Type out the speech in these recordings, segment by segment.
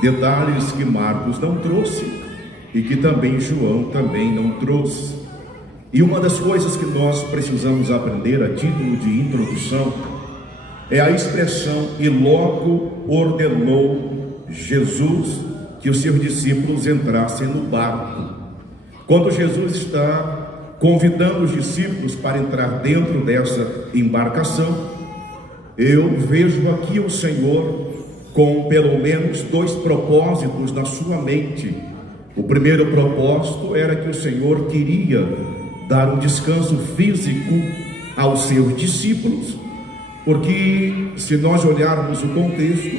detalhes que Marcos não trouxe e que também João também não trouxe. E uma das coisas que nós precisamos aprender a título de introdução é a expressão "e logo ordenou Jesus que os seus discípulos entrassem no barco". Quando Jesus está convidando os discípulos para entrar dentro dessa embarcação, eu vejo aqui o Senhor com pelo menos dois propósitos na sua mente. O primeiro propósito era que o Senhor queria dar um descanso físico aos seus discípulos, porque se nós olharmos o contexto,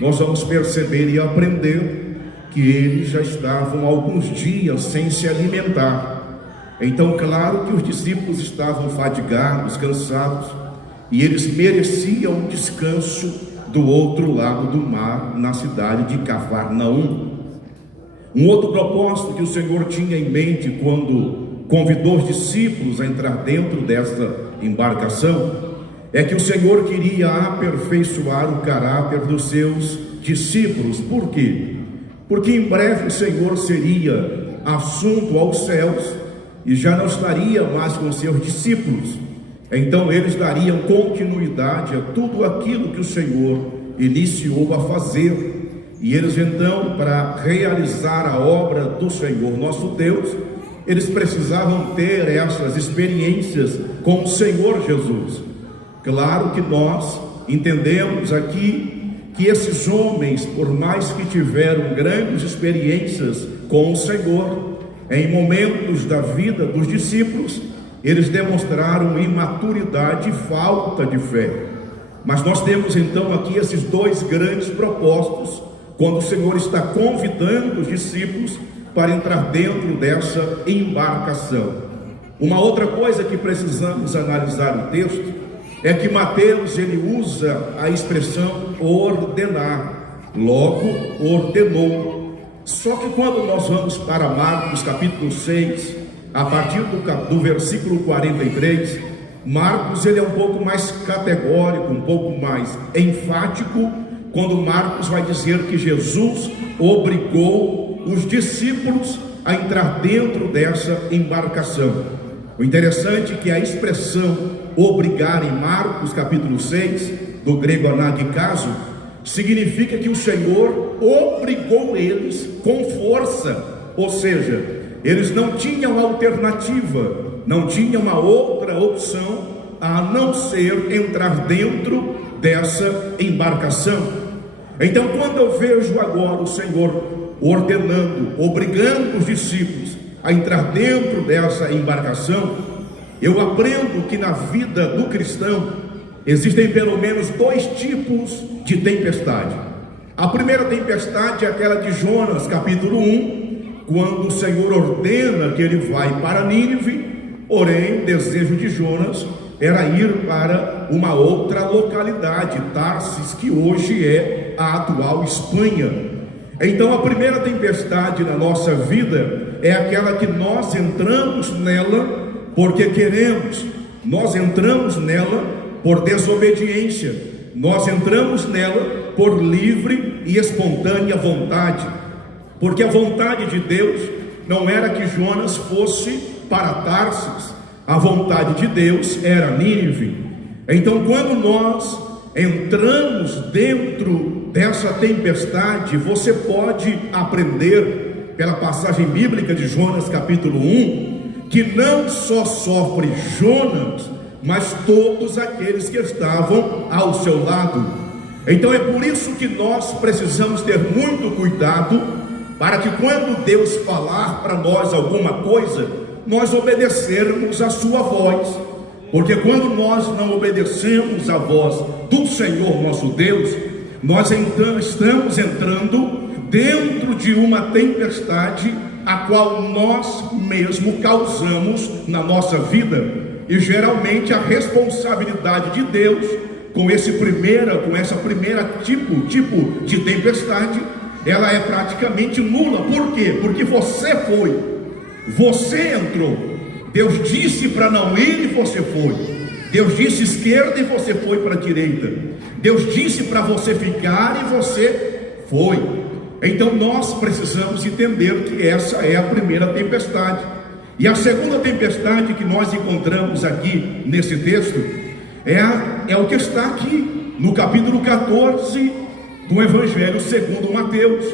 nós vamos perceber e aprender que eles já estavam alguns dias sem se alimentar. Então, claro que os discípulos estavam fadigados, cansados, e eles mereciam um descanso do outro lado do mar, na cidade de Cafarnaum. Um outro propósito que o Senhor tinha em mente quando convidou os discípulos a entrar dentro dessa embarcação é que o Senhor queria aperfeiçoar o caráter dos seus discípulos. Por quê? Porque em breve o Senhor seria assunto aos céus e já não estaria mais com seus discípulos. Então eles dariam continuidade a tudo aquilo que o Senhor iniciou a fazer. E eles então, para realizar a obra do Senhor nosso Deus, eles precisavam ter essas experiências com o Senhor Jesus. Claro que nós entendemos aqui que esses homens, por mais que tiveram grandes experiências com o Senhor, em momentos da vida dos discípulos, eles demonstraram imaturidade e falta de fé. Mas nós temos então aqui esses dois grandes propósitos, quando o Senhor está convidando os discípulos para entrar dentro dessa embarcação. Uma outra coisa que precisamos analisar no texto é que Mateus ele usa a expressão ordenar, logo ordenou. Só que quando nós vamos para Marcos capítulo 6, a partir do versículo 43, Marcos ele é um pouco mais categórico, um pouco mais enfático, quando Marcos vai dizer que Jesus obrigou os discípulos a entrar dentro dessa embarcação. O interessante é que a expressão obrigar em Marcos capítulo 6, do grego anagikazo, significa que o Senhor obrigou eles com força, ou seja, eles não tinham alternativa, não tinham uma outra opção a não ser entrar dentro dessa embarcação. Então, quando eu vejo agora o Senhor ordenando, obrigando os discípulos a entrar dentro dessa embarcação, eu aprendo que na vida do cristão existem pelo menos dois tipos de tempestade. A primeira tempestade é aquela de Jonas capítulo 1, quando o Senhor ordena que ele vai para Nínive, porém o desejo de Jonas era ir para uma outra localidade, Tarsis, que hoje é a atual Espanha. Então a primeira tempestade na nossa vida é aquela que nós entramos nela porque queremos, nós entramos nela por desobediência, nós entramos nela por livre e espontânea vontade. Porque a vontade de Deus não era que Jonas fosse para Tarsis, a vontade de Deus era Nínive. Então, quando nós entramos dentro dessa tempestade, você pode aprender pela passagem bíblica de Jonas capítulo 1, que não só sofre Jonas, mas todos aqueles que estavam ao seu lado. Então é por isso que nós precisamos ter muito cuidado, para que quando Deus falar para nós alguma coisa, nós obedecermos a sua voz. Porque quando nós não obedecemos a voz do Senhor nosso Deus, nós então estamos entrando dentro de uma tempestade a qual nós mesmos causamos na nossa vida. E geralmente a responsabilidade de Deus com essa primeira tipo de tempestade, ela é praticamente nula. Por quê? Porque você entrou. Deus disse para não ir e você foi. Deus disse esquerda e você foi para a direita. Deus disse para você ficar e você foi. Então nós precisamos entender que essa é a primeira tempestade. E a segunda tempestade que nós encontramos aqui nesse texto é o que está aqui no capítulo 14 do Evangelho segundo Mateus.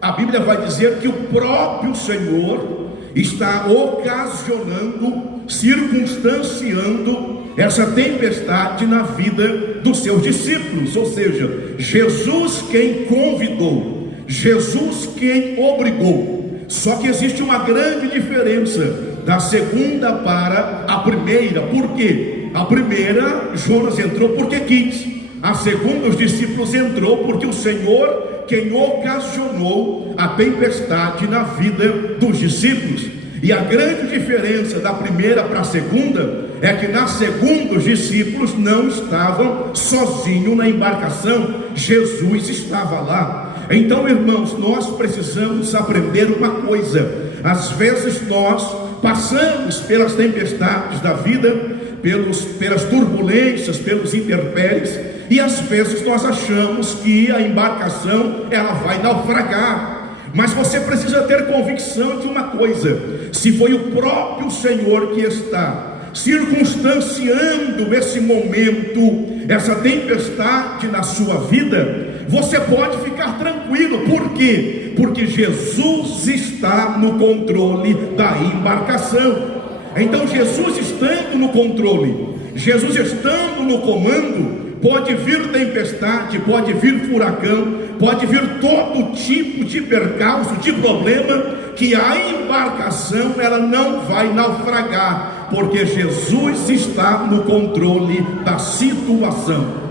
A Bíblia vai dizer que o próprio Senhor está ocasionando, circunstanciando essa tempestade na vida dos seus discípulos. Ou seja, Jesus quem convidou, Jesus quem obrigou. Só que existe uma grande diferença da segunda para a primeira. Por quê? A primeira, Jonas entrou porque quis. A segunda, os discípulos entrou porque o Senhor quem ocasionou a tempestade na vida dos discípulos. E a grande diferença da primeira para a segunda é que na segunda os discípulos não estavam sozinhos na embarcação, Jesus estava lá. Então, irmãos, nós precisamos aprender uma coisa: às vezes nós passamos pelas tempestades da vida, pelas turbulências, pelos intempéries, e às vezes nós achamos que a embarcação ela vai naufragar. Mas você precisa ter convicção de uma coisa: se foi o próprio Senhor que está circunstanciando esse momento, essa tempestade na sua vida, você pode ficar tranquilo. Por quê? Porque Jesus está no controle da embarcação. Então, Jesus estando no controle, Jesus estando no comando, pode vir tempestade, pode vir furacão, pode vir todo tipo de percalço, de problema, que a embarcação ela não vai naufragar, porque Jesus está no controle da situação.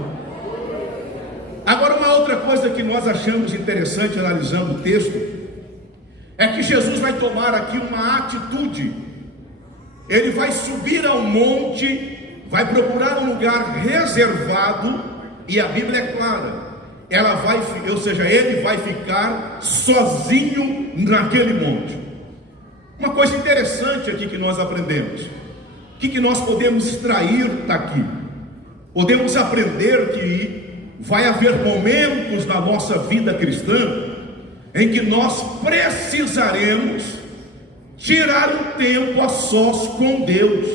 Agora, uma outra coisa que nós achamos interessante analisando o texto é que Jesus vai tomar aqui uma atitude. Ele vai subir ao monte, vai procurar um lugar reservado, e a Bíblia é clara, ele vai ficar sozinho naquele monte. Uma coisa interessante aqui que nós aprendemos, o que nós podemos extrair daqui? Podemos aprender que vai haver momentos na nossa vida cristã em que nós precisaremos tirar um tempo a sós com Deus.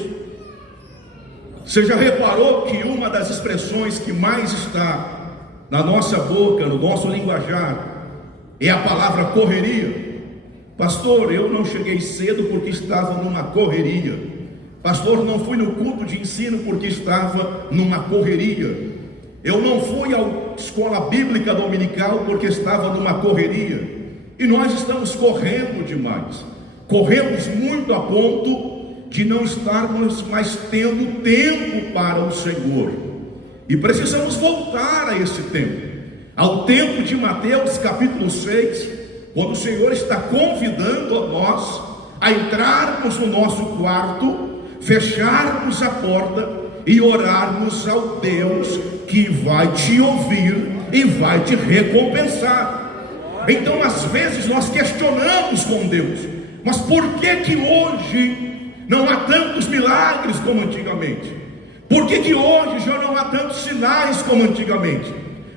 Você já reparou que uma das expressões que mais está na nossa boca, no nosso linguajar, é a palavra correria? Pastor, eu não cheguei cedo porque estava numa correria. Pastor, não fui no culto de ensino porque estava numa correria. Eu não fui à escola bíblica dominical porque estava numa correria. E nós estamos correndo demais. Corremos muito a ponto de não estarmos mais tendo tempo para o Senhor. E precisamos voltar a esse tempo, ao tempo de Mateus capítulo 6, quando o Senhor está convidando a nós a entrarmos no nosso quarto, fecharmos a porta e orarmos ao Deus que vai te ouvir e vai te recompensar. Então, às vezes nós questionamos com Deus: mas por que hoje não há tantos milagres como antigamente? Por que hoje já não há tantos sinais como antigamente?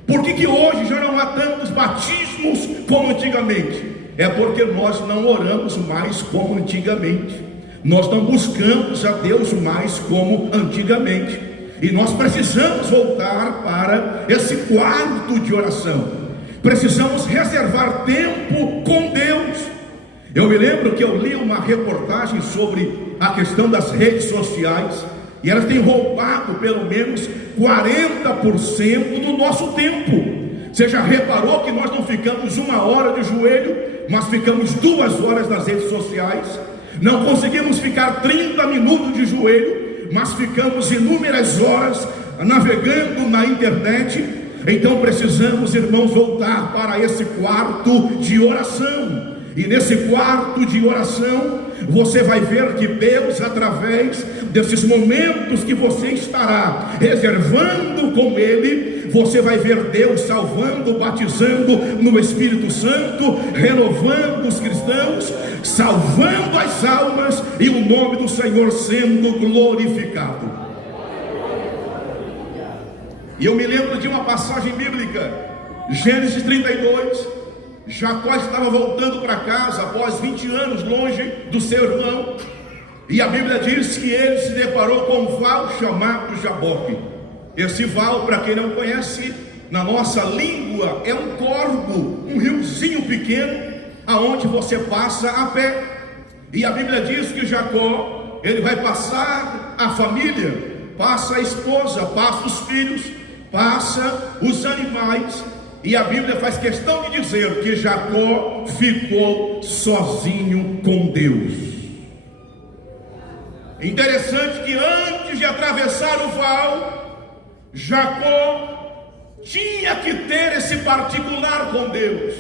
Por que hoje já não há tantos batismos como antigamente? É porque nós não oramos mais como antigamente. Nós não buscamos a Deus mais como antigamente. E nós precisamos voltar para esse quarto de oração. Precisamos reservar tempo com Deus. Eu me lembro que eu li uma reportagem sobre a questão das redes sociais, e elas têm roubado pelo menos 40% do nosso tempo. Você já reparou que nós não ficamos 1 hora de joelho, mas ficamos 2 horas nas redes sociais? Não conseguimos ficar 30 minutos de joelho, mas ficamos inúmeras horas navegando na internet. Então precisamos, irmãos, voltar para esse quarto de oração. E nesse quarto de oração, você vai ver que Deus, através desses momentos que você estará reservando com Ele, você vai ver Deus salvando, batizando no Espírito Santo, renovando os cristãos, salvando as almas e o nome do Senhor sendo glorificado. E eu me lembro de uma passagem bíblica, Gênesis 32, Jacó estava voltando para casa após 20 anos longe do seu irmão, e a Bíblia diz que ele se deparou com um val chamado Jaboque. Esse val, para quem não conhece, na nossa língua é um córrego, um riozinho pequeno, aonde você passa a pé. E a Bíblia diz que Jacó, ele vai passar a família, passa a esposa, passa os filhos, passa os animais, e a Bíblia faz questão de dizer que Jacó ficou sozinho com Deus. Interessante que antes de atravessar o val, Jacó tinha que ter esse particular com Deus.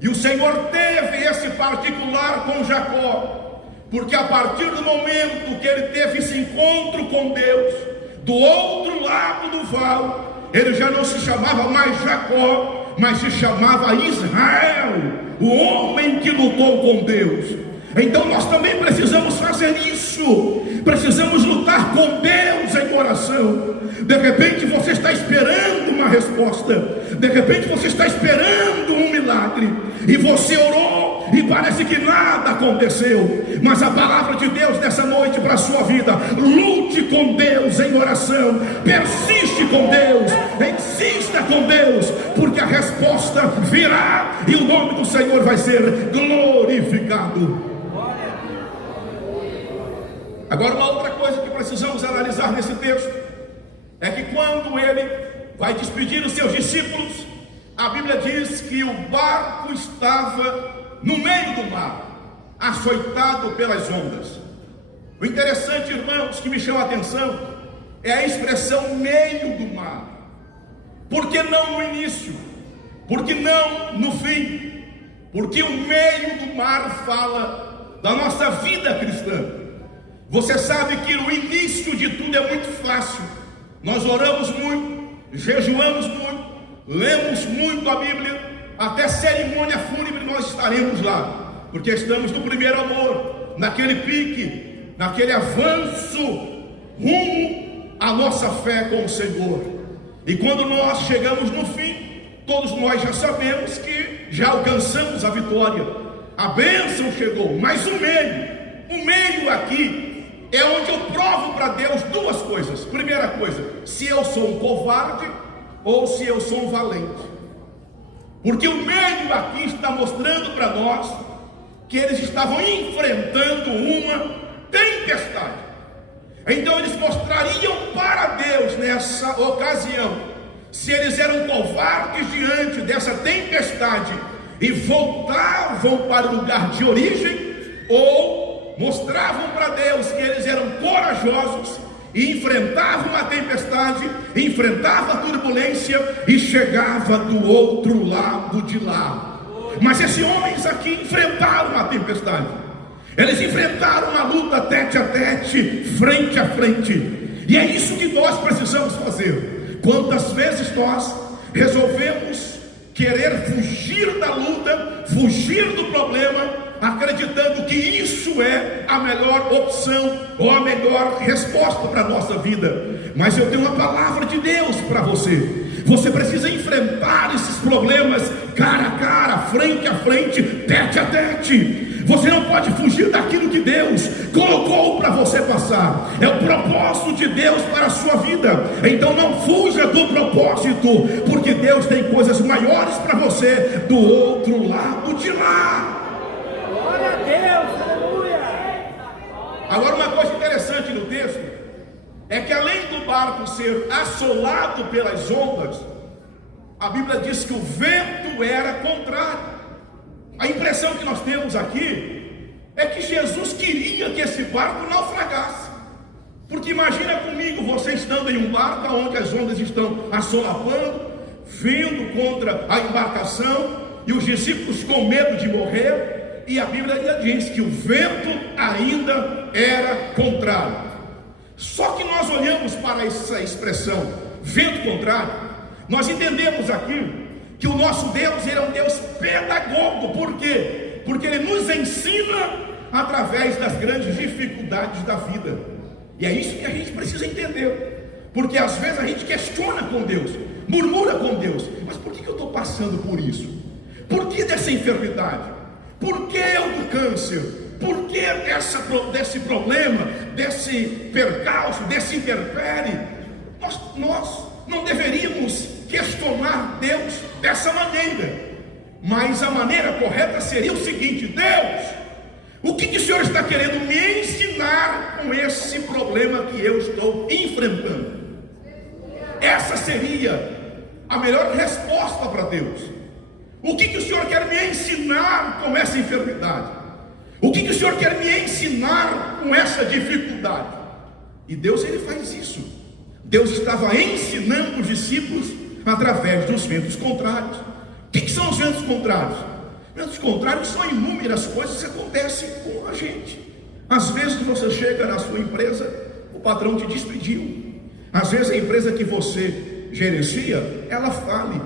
E o Senhor teve esse particular com Jacó, porque a partir do momento que ele teve esse encontro com Deus, do outro lado do val, ele já não se chamava mais Jacó, mas se chamava Israel, o homem que lutou com Deus. Então nós também precisamos fazer isso, precisamos lutar com Deus em oração. De repente você está esperando uma resposta, de repente você está esperando um milagre, e você orou e parece que nada aconteceu, mas a palavra de Deus nessa noite para a sua vida: lute com Deus em oração, persiste com Deus, insista com Deus, porque a resposta virá e o nome do Senhor vai ser glorificado. Agora, uma outra coisa que precisamos analisar nesse texto é que quando ele vai despedir os seus discípulos, a Bíblia diz que o barco estava no meio do mar, açoitado pelas ondas. O interessante, irmãos, que me chama a atenção é a expressão meio do mar. Por que não no início? Por que não no fim? Porque o meio do mar fala da nossa vida cristã. Você sabe que o início de tudo é muito fácil. Nós oramos muito, jejuamos muito, lemos muito a Bíblia, até cerimônia fúnebre nós estaremos lá, porque estamos no primeiro amor, naquele pique, naquele avanço rumo à nossa fé com o Senhor. E quando nós chegamos no fim, todos nós já sabemos que já alcançamos a vitória, a bênção chegou. Mas o meio aqui é onde eu provo para Deus duas coisas. Primeira coisa, se eu sou um covarde ou se eu sou um valente. Porque o meio aqui está mostrando para nós que eles estavam enfrentando uma tempestade. Então eles mostrariam para Deus nessa ocasião se eles eram covardes diante dessa tempestade e voltavam para o lugar de origem, ou mostravam para Deus que eles eram corajosos e enfrentavam a tempestade, enfrentavam a turbulência e chegava do outro lado de lá. Mas esses homens aqui enfrentaram a tempestade, eles enfrentaram a luta tete a tete, frente a frente. E é isso que nós precisamos fazer. Quantas vezes nós resolvemos querer fugir da luta, fugir do problema, acreditando que isso é a melhor opção ou a melhor resposta para a nossa vida. Mas eu tenho uma palavra de Deus para você. Você precisa enfrentar esses problemas cara a cara, frente a frente, tete a tete. Você não pode fugir daquilo que Deus colocou para você passar. É o propósito de Deus para a sua vida. Então não fuja do propósito, porque Deus tem coisas maiores para você do outro lado de lá. Glória a Deus, aleluia. Agora, uma coisa interessante no texto é que além do barco ser assolado pelas ondas, a Bíblia diz que o vento era contrário. A impressão que nós temos aqui é que Jesus queria que esse barco naufragasse. Porque imagina comigo você estando em um barco onde as ondas estão assolapando, vindo contra a embarcação, e os discípulos com medo de morrer, e a Bíblia ainda diz que o vento ainda era contrário. Só que nós olhamos para essa expressão, vento contrário, nós entendemos aqui que o nosso Deus, ele é um Deus pedagogo. Por quê? Porque ele nos ensina através das grandes dificuldades da vida. E é isso que a gente precisa entender. Porque às vezes a gente questiona com Deus, murmura com Deus: mas por que eu estou passando por isso? Por que dessa enfermidade? Por que o do câncer? Por que desse problema, desse percalço, desse intempérie? Nós não deveríamos questionar Deus dessa maneira, mas a maneira correta seria o seguinte: Deus, o que o Senhor está querendo me ensinar com esse problema que eu estou enfrentando? Essa seria a melhor resposta para Deus. O que o Senhor quer me ensinar com essa enfermidade? O que o Senhor quer me ensinar com essa dificuldade? E Deus, ele faz isso. Deus estava ensinando os discípulos através dos ventos contrários. O que são os ventos contrários? Ventos contrários são inúmeras coisas que acontecem com a gente. Às vezes você chega na sua empresa, o patrão te despediu. Às vezes a empresa que você gerencia, ela fale.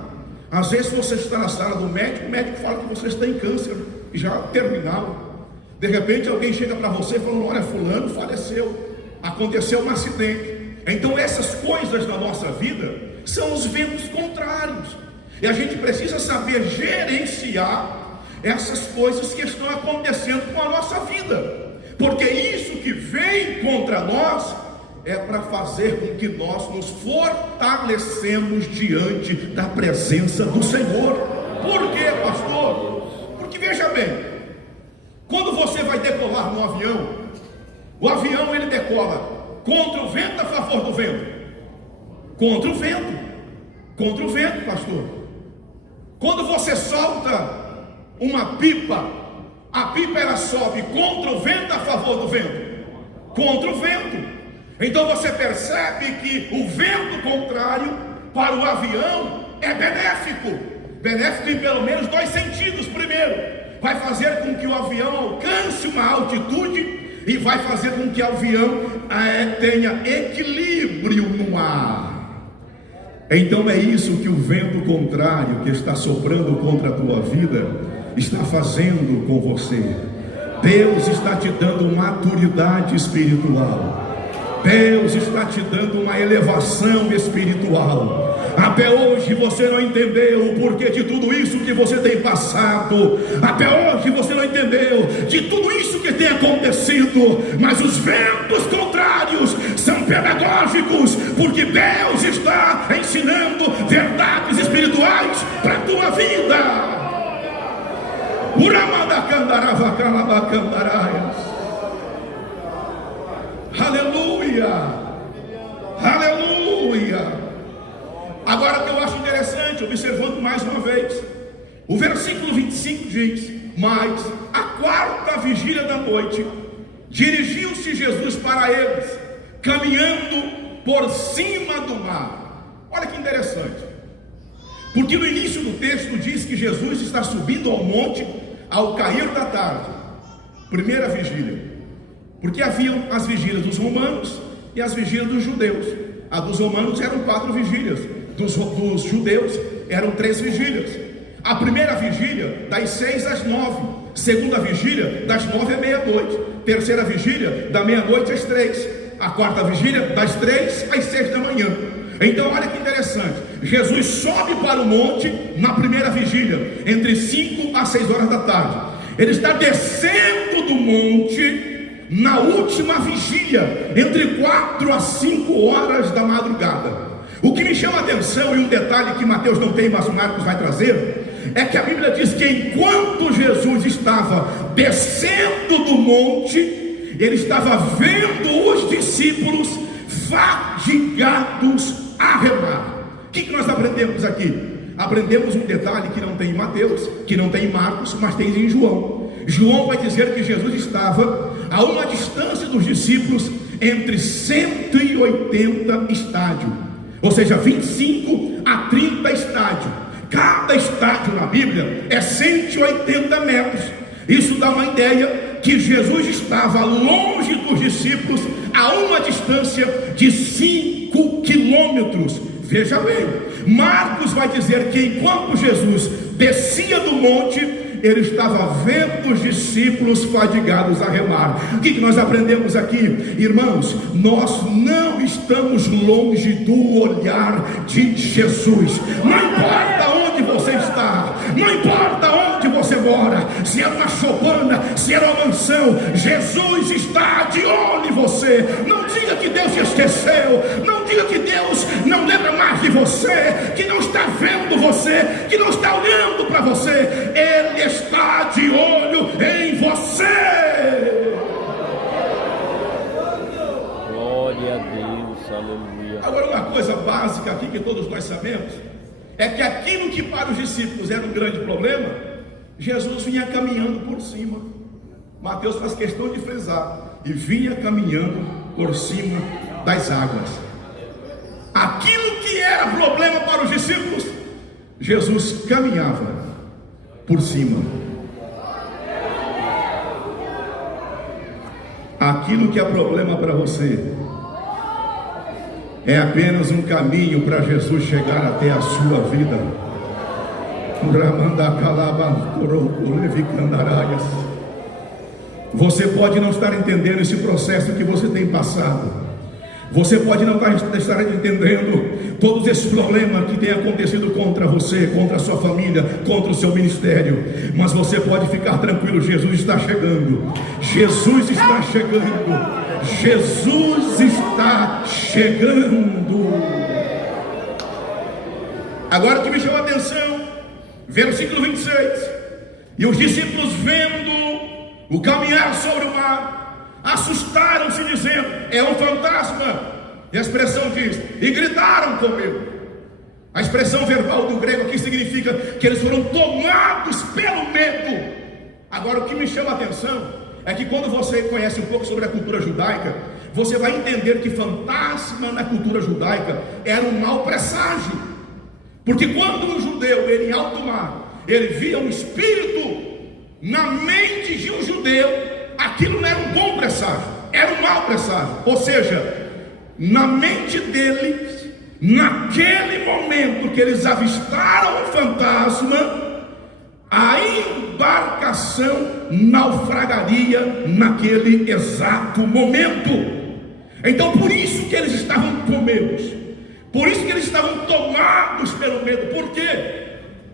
Às vezes você está na sala do médico, o médico fala que você está em câncer, já terminal. De repente alguém chega para você falando: olha, fulano faleceu, aconteceu um acidente. Então essas coisas na nossa vida são os ventos contrários, e a gente precisa saber gerenciar essas coisas que estão acontecendo com a nossa vida, porque isso que vem contra nós é para fazer com que nós nos fortalecemos diante da presença do Senhor. Por quê, pastor? Porque veja bem, quando você vai decolar no avião, o avião ele decola contra o vento, a favor do vento? Contra o vento. Contra o vento, pastor. Quando você solta uma pipa, a pipa ela sobe contra o vento, a favor do vento? Contra o vento. Então você percebe que o vento contrário para o avião é benéfico. Benéfico em pelo menos dois sentidos. Primeiro, vai fazer com que o avião alcance uma altitude e vai fazer com que o avião tenha equilíbrio no ar. Então é isso que o vento contrário que está soprando contra a tua vida está fazendo com você. Deus está te dando maturidade espiritual. Deus está te dando uma elevação espiritual. Até hoje você não entendeu o porquê de tudo isso que você tem passado. Até hoje você não entendeu de tudo isso que tem acontecido. Mas os ventos contrários são pedagógicos, porque Deus está ensinando verdades espirituais para a tua vida. Aleluia, aleluia. Agora que eu acho interessante, observando mais uma vez, o versículo 25 diz: mas a quarta vigília da noite, dirigiu-se Jesus para eles, caminhando por cima do mar. Olha que interessante, porque no início do texto diz que Jesus está subindo ao monte ao cair da tarde, primeira vigília. Porque haviam as vigílias dos romanos e as vigílias dos judeus. A dos romanos eram 4 vigílias, dos judeus eram 3 vigílias. A primeira vigília das 6 às 9, segunda vigília das 9 à meia-noite, terceira vigília da meia-noite às 3, a quarta vigília das 3 às 6 da manhã. Então olha que interessante, Jesus sobe para o monte na primeira vigília, entre 5 às 6 horas da tarde. Ele está descendo do monte na última vigília, entre 4 a 5 horas da madrugada. O que me chama a atenção, e um detalhe que Mateus não tem, mas Marcos vai trazer, é que a Bíblia diz que enquanto Jesus estava descendo do monte, ele estava vendo os discípulos fadigados a remar. O que nós aprendemos aqui? Aprendemos um detalhe que não tem em Mateus, que não tem em Marcos, mas tem em João. João vai dizer que Jesus estava a uma distância dos discípulos entre 180 estádios, ou seja, 25 a 30 estádios. Cada estádio na Bíblia é 180 metros. Isso dá uma ideia que Jesus estava longe dos discípulos a uma distância de 5 quilômetros. Veja bem, Marcos vai dizer que enquanto Jesus descia do monte, ele estava vendo os discípulos fadigados a remar. O que nós aprendemos aqui, irmãos? Nós não estamos longe do olhar de Jesus. Não importa onde você está, não importa mora, se é uma choupana, se é uma mansão, Jesus está de olho em você. Não diga que Deus te esqueceu, não diga que Deus não lembra mais de você, que não está vendo você, que não está olhando para você. Ele está de olho em você. Glória a Deus, aleluia. Agora, uma coisa básica aqui que todos nós sabemos é que aquilo que para os discípulos era um grande problema, Jesus vinha caminhando por cima. Mateus faz questão de frisar: e vinha caminhando por cima das águas. Aquilo que era problema para os discípulos, Jesus caminhava por cima. Aquilo que é problema para você é apenas um caminho para Jesus chegar até a sua vida. Você pode não estar entendendo esse processo que você tem passado. Você pode não estar entendendo todos esses problemas que têm acontecido contra você, contra a sua família, contra o seu ministério. Mas você pode ficar tranquilo, Jesus está chegando. Jesus está chegando. Jesus está chegando. Agora o que me chama a atenção, versículo 26. E os discípulos, vendo o caminhar sobre o mar, assustaram-se, dizendo: é um fantasma. E a expressão diz: e gritaram com medo. A expressão verbal do grego aqui significa que eles foram tomados pelo medo. Agora o que me chama a atenção é que quando você conhece um pouco sobre a cultura judaica, você vai entender que fantasma na cultura judaica era um mau presságio. Porque quando um judeu, ele em alto mar, ele via um espírito na mente de um judeu, aquilo não era um bom presságio, era um mau presságio. Ou seja, na mente deles, naquele momento que eles avistaram o fantasma, a embarcação naufragaria naquele exato momento. Então por isso que eles estavam com medo, por isso que eles estavam tomados pelo medo. Por quê?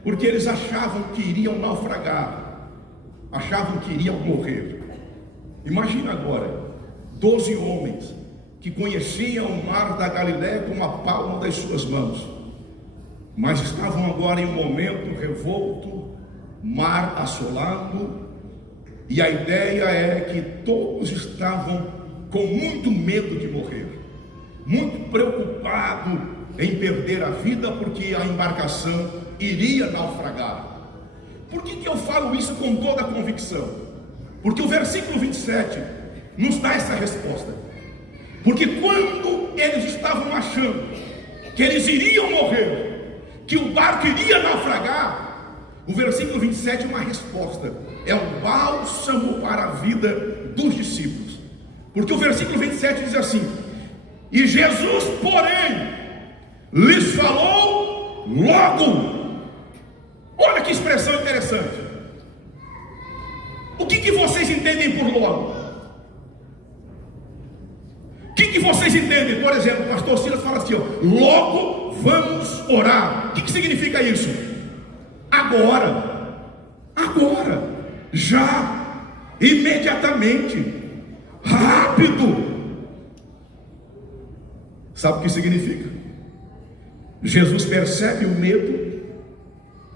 Porque eles achavam que iriam naufragar, achavam que iriam morrer. Imagina agora 12 homens que conheciam o mar da Galileia como a palma das suas mãos, mas estavam agora em um momento revolto, mar assolado, e a ideia é que todos estavam com muito medo de morrer, muito preocupado em perder a vida, porque a embarcação iria naufragar. Por que eu falo isso com toda a convicção? Porque o versículo 27 nos dá essa resposta. Porque quando eles estavam achando que eles iriam morrer, que o barco iria naufragar, o versículo 27 é uma resposta, é um bálsamo para a vida dos discípulos. Porque o versículo 27 diz assim: e Jesus, porém, lhes falou logo. Olha que expressão interessante. O que vocês entendem por logo? O que vocês entendem? Por exemplo, o pastor Silas fala assim: ó, logo vamos orar. O que significa isso? Agora, já, imediatamente, rápido. Sabe o que significa? Jesus percebe o medo,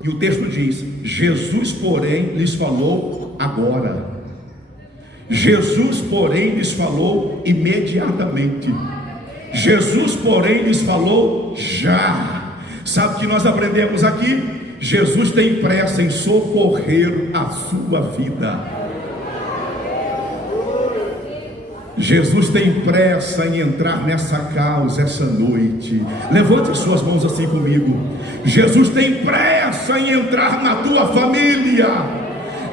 e o texto diz: Jesus, porém, lhes falou agora. Jesus, porém, lhes falou imediatamente. Jesus, porém, lhes falou já. Sabe o que nós aprendemos aqui? Jesus tem pressa em socorrer a sua vida. Jesus tem pressa em entrar nessa causa essa noite. Levante as suas mãos assim comigo. Jesus tem pressa em entrar na tua família.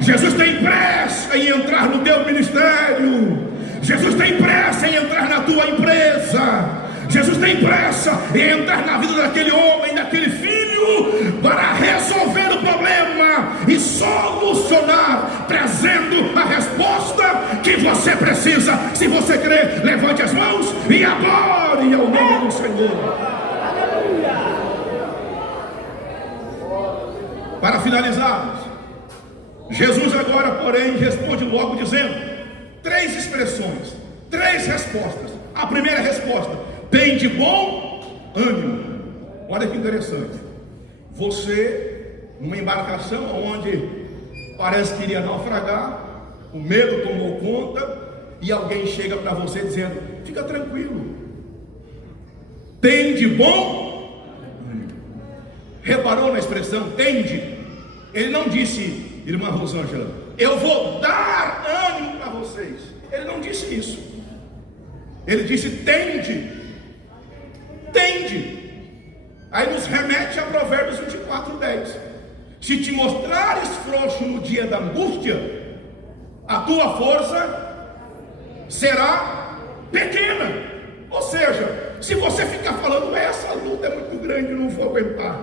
Jesus tem pressa em entrar no teu ministério. Jesus tem pressa em entrar na tua empresa. Jesus tem pressa em entrar na vida daquele homem, daquele filho, para resolver o problema e solucionar, trazendo a resposta que você precisa. Se você crer, levante as mãos e adore ao nome do Senhor. Para finalizarmos, Jesus agora, porém, responde logo dizendo 3 expressões, 3 respostas. A primeira resposta: tem de bom ânimo. Olha que interessante. Você, numa embarcação onde parece que iria naufragar, o medo tomou conta, e alguém chega para você dizendo: fica tranquilo, tem de bom ânimo. Reparou na expressão tende? Ele não disse, irmã Rosângela, eu vou dar ânimo para vocês. Ele não disse isso. Ele disse tende. Tende. Aí nos remete a Provérbios 24:10. Se te mostrares frouxo no dia da angústia, a tua força será pequena. Ou seja, se você ficar falando, essa luta é muito grande, eu não vou aguentar,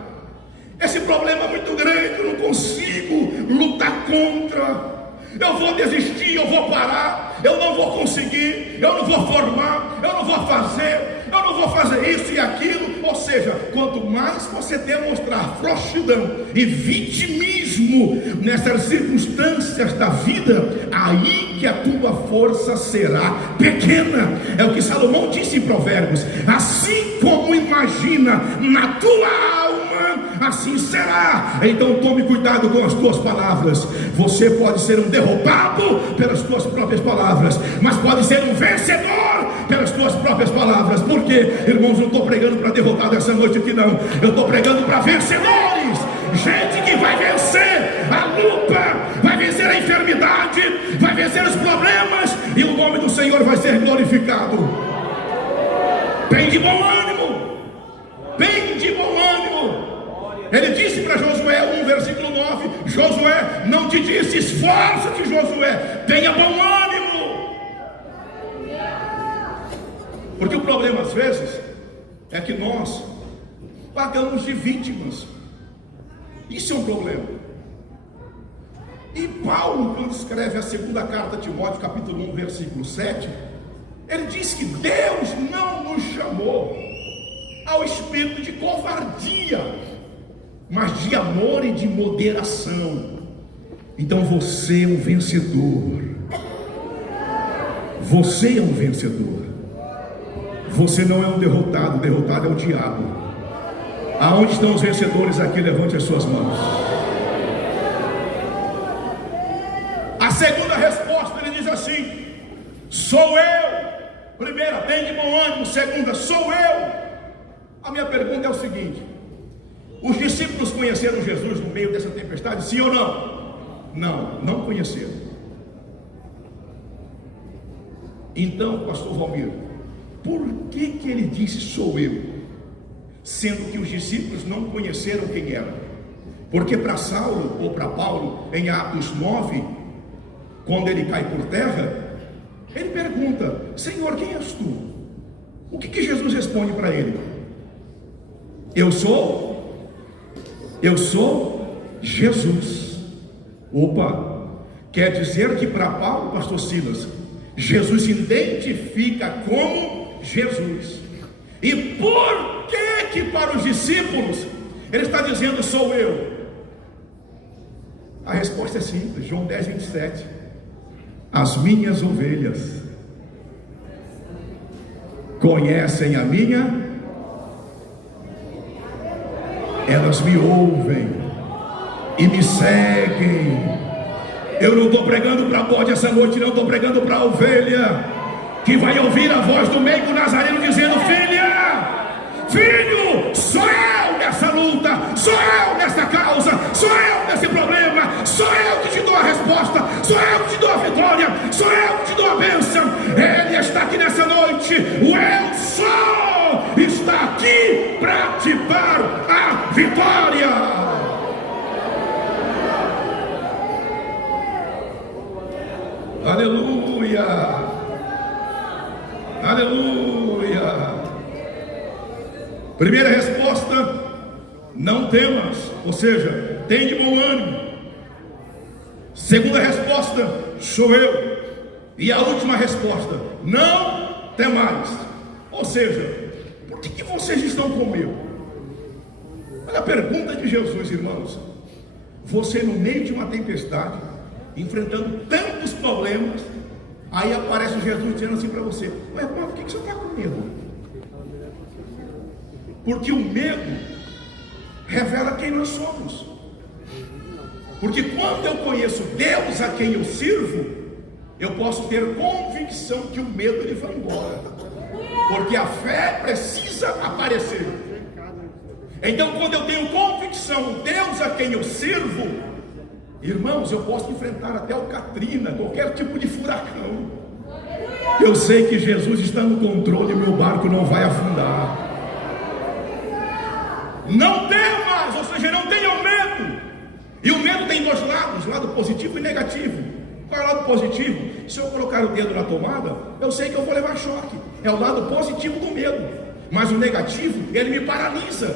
esse problema é muito grande, eu não consigo lutar contra, eu vou desistir, eu vou parar, eu não vou conseguir, eu não vou formar, eu não vou fazer, eu não vou fazer isso e aquilo. Ou seja, quanto mais você demonstrar frouxidão e vitimismo nessas circunstâncias da vida, aí que a tua força será pequena. É o que Salomão disse em Provérbios: assim como imagina na tua alma, assim será. Então tome cuidado com as tuas palavras. Você pode ser um derrotado pelas tuas próprias palavras, mas pode ser um vencedor pelas tuas próprias palavras. Por quê? Irmãos, não estou pregando para derrotado essa noite aqui não, eu estou pregando para vencedores, gente que vai vencer a luta, vai vencer a enfermidade, vai vencer os problemas, e o nome do Senhor vai ser glorificado. Tem de bom ânimo, bem de bom ânimo. Ele disse para Josué 1, versículo 9: Josué, não te disse esforça-te, Josué, tenha bom ânimo. Porque o problema às vezes é que nós pagamos de vítimas. Isso é um problema. E Paulo, quando escreve a segunda carta a Timóteo, capítulo 1, versículo 7, ele diz que Deus não nos chamou ao espírito de covardia, mas de amor e de moderação. Então você é um vencedor. Você é um vencedor. Você não é um derrotado. O derrotado é o diabo. Aonde estão os vencedores aqui? Levante as suas mãos. A segunda resposta, ele diz assim: sou eu. Primeira, tem de bom ânimo. Segunda, sou eu. A minha pergunta é o seguinte: os discípulos conheceram Jesus no meio dessa tempestade, sim ou não? Não, não conheceram. Então, pastor Valmir, por que ele disse sou eu, sendo que os discípulos não conheceram quem era? Porque para Saulo, ou para Paulo, em Atos 9, quando ele cai por terra, ele pergunta: Senhor, quem és tu? O que Jesus responde para ele? Eu sou Jesus. Opa, quer dizer que para Paulo, pastor Silas, Jesus se identifica como Jesus. E por que para os discípulos ele está dizendo sou eu? A resposta é simples, João 10, 27. As minhas ovelhas conhecem a minha, elas me ouvem e me seguem. Eu não estou pregando para bode essa noite, não, estou pregando para a ovelha que vai ouvir a voz do meigo Nazareno dizendo: filha, filho, sou eu nessa luta, sou eu nessa causa, sou eu nesse problema, sou eu que te dou a resposta, sou eu que te dou a vitória, sou eu que te dou a bênção. Ele está aqui nessa noite, o eu sou está aqui para te dar a vitória. Aleluia, aleluia. Primeira resposta: não temas, ou seja, tem de bom ânimo. Segunda resposta: sou eu. E a última resposta: não temais. Ou seja, por que vocês estão com medo? Olha a pergunta de Jesus, irmãos. Você no meio de uma tempestade, enfrentando tantos problemas, aí aparece Jesus dizendo assim para você: ué, por que você está com medo? Porque o medo revela quem nós somos. Porque quando eu conheço Deus a quem eu sirvo, eu posso ter convicção que o medo ele vai embora. Porque a fé precisa aparecer. Então, quando eu tenho convicção do Deus a quem eu sirvo, irmãos, eu posso enfrentar até o Katrina, qualquer tipo de furacão. Eu sei que Jesus está no controle e meu barco não vai afundar. Não temas, ou seja, não tenham medo. E o medo tem dois lados, lado positivo e negativo. Qual é o lado positivo? Se eu colocar o dedo na tomada, eu sei que eu vou levar choque. É o lado positivo do medo. Mas o negativo, ele me paralisa.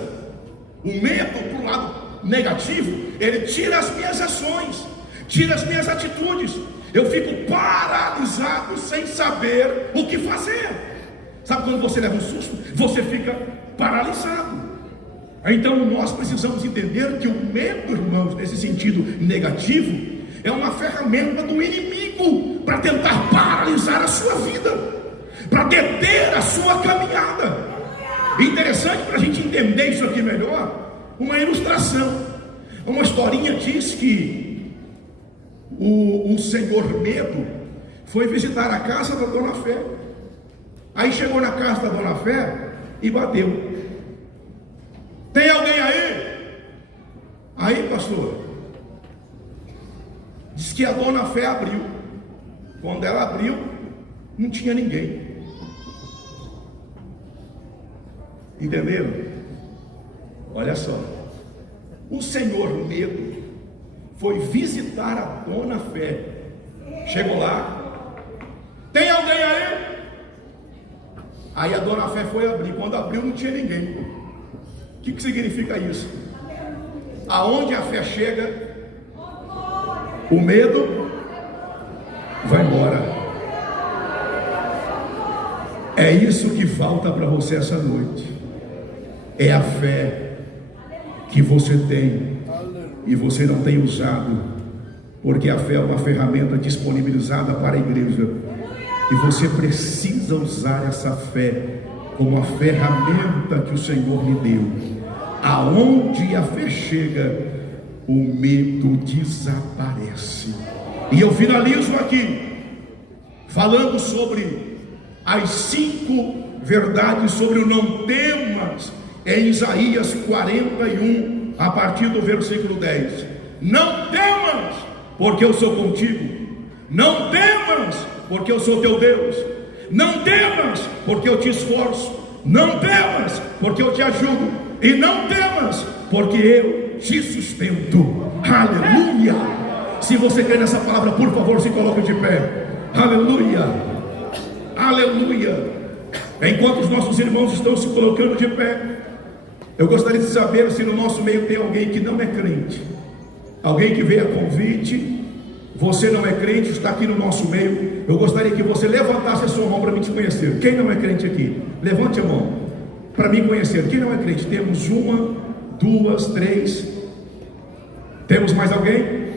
O medo, para o lado negativo, ele tira as minhas ações, tira as minhas atitudes. Eu fico paralisado sem saber o que fazer. Sabe quando você leva um susto? Você fica paralisado. Então nós precisamos entender que o medo, irmãos, nesse sentido negativo, é uma ferramenta do inimigo para tentar paralisar a sua vida, para deter a sua caminhada. Interessante para a gente entender isso aqui melhor, uma ilustração. Uma historinha diz que o senhor Medo foi visitar a casa da Dona Fé. Aí chegou na casa da Dona Fé e bateu. Tem alguém aí? Aí, pastor, diz que a Dona Fé abriu. Quando ela abriu, não tinha ninguém. Entenderam? Olha só, o senhor Medo foi visitar a Dona Fé. Chegou lá, tem alguém aí? Aí a Dona Fé foi abrir. Quando abriu, não tinha ninguém. O que significa isso? Aonde a fé chega, o medo vai embora. É isso que falta para você essa noite. É a fé que você tem e você não tem usado, porque a fé é uma ferramenta disponibilizada para a igreja e você precisa usar essa fé como a ferramenta que o Senhor me deu. Aonde a fé chega, o medo desaparece. E eu finalizo aqui falando sobre as 5 verdades sobre o não temas, em Isaías 41, a partir do versículo 10. Não temas, porque eu sou contigo. Não temas, porque eu sou teu Deus. Não temas, porque eu te esforço. Não temas, porque eu te ajudo. E não temas, porque eu te sustento. Aleluia! Se você crê nessa palavra, por favor, se coloque de pé. Aleluia! Aleluia! Enquanto os nossos irmãos estão se colocando de pé, eu gostaria de saber se no nosso meio tem alguém que não é crente. Alguém que veio a convite. Você não é crente, está aqui no nosso meio. Eu gostaria que você levantasse a sua mão para mim te conhecer. Quem não é crente aqui? Levante a mão para me conhecer. Quem não é crente? Temos 1, 2, 3. Temos mais alguém?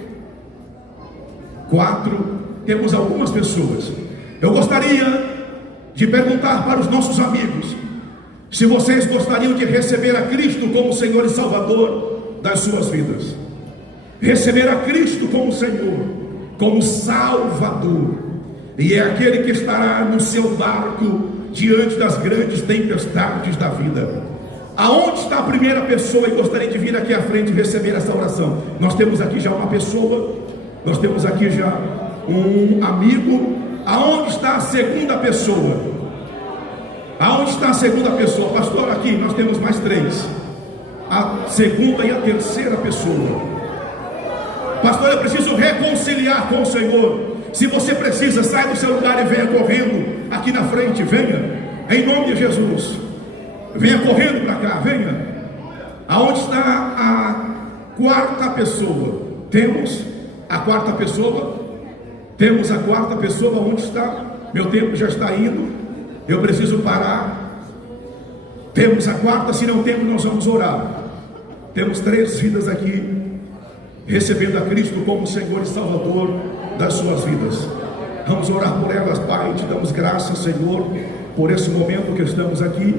4. Temos algumas pessoas. Eu gostaria de perguntar para os nossos amigos se vocês gostariam de receber a Cristo como Senhor e Salvador das suas vidas. Receber a Cristo como Senhor, como Salvador. E é aquele que estará no seu barco diante das grandes tempestades da vida. Aonde está a primeira pessoa e gostaria de vir aqui à frente e receber essa oração? Nós temos aqui já uma pessoa, nós temos aqui já um amigo. Aonde está a segunda pessoa? Aonde está a segunda pessoa? Pastor, aqui nós temos mais 3. A segunda e a terceira pessoa. Pastor, eu preciso reconciliar com o Senhor. Se você precisa, sai do seu lugar e venha correndo aqui na frente, venha, em nome de Jesus. Venha correndo para cá, venha. Aonde está a quarta pessoa? Temos a quarta pessoa? Temos a quarta pessoa, onde está? Meu tempo já está indo, eu preciso parar. Temos a quarta, se não temos, nós vamos orar. Temos 3 vidas aqui, recebendo a Cristo como Senhor e Salvador. das suas vidas. Vamos orar por elas, Pai. Te damos graças, Senhor, por esse momento que estamos aqui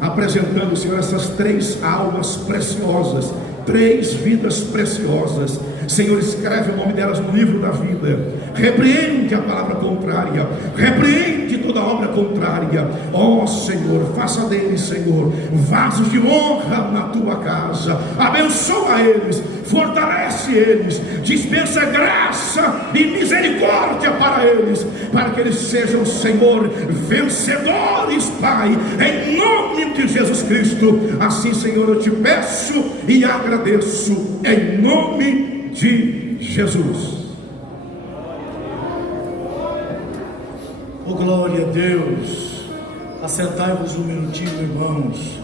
apresentando, Senhor, essas 3 almas preciosas, 3 vidas preciosas. Senhor, escreve o nome delas no livro da vida. Repreende a palavra contrária, repreende toda obra contrária. Ó Senhor, faça deles, Senhor, vasos de honra na tua casa. Abençoa eles, fortalece eles, dispensa graça e misericórdia para eles, para que eles sejam, Senhor, vencedores, Pai, em nome de Jesus Cristo. Assim, Senhor, eu te peço e agradeço, em nome de Jesus. Oh, glória a Deus. Assentai-vos um minutinho, irmãos.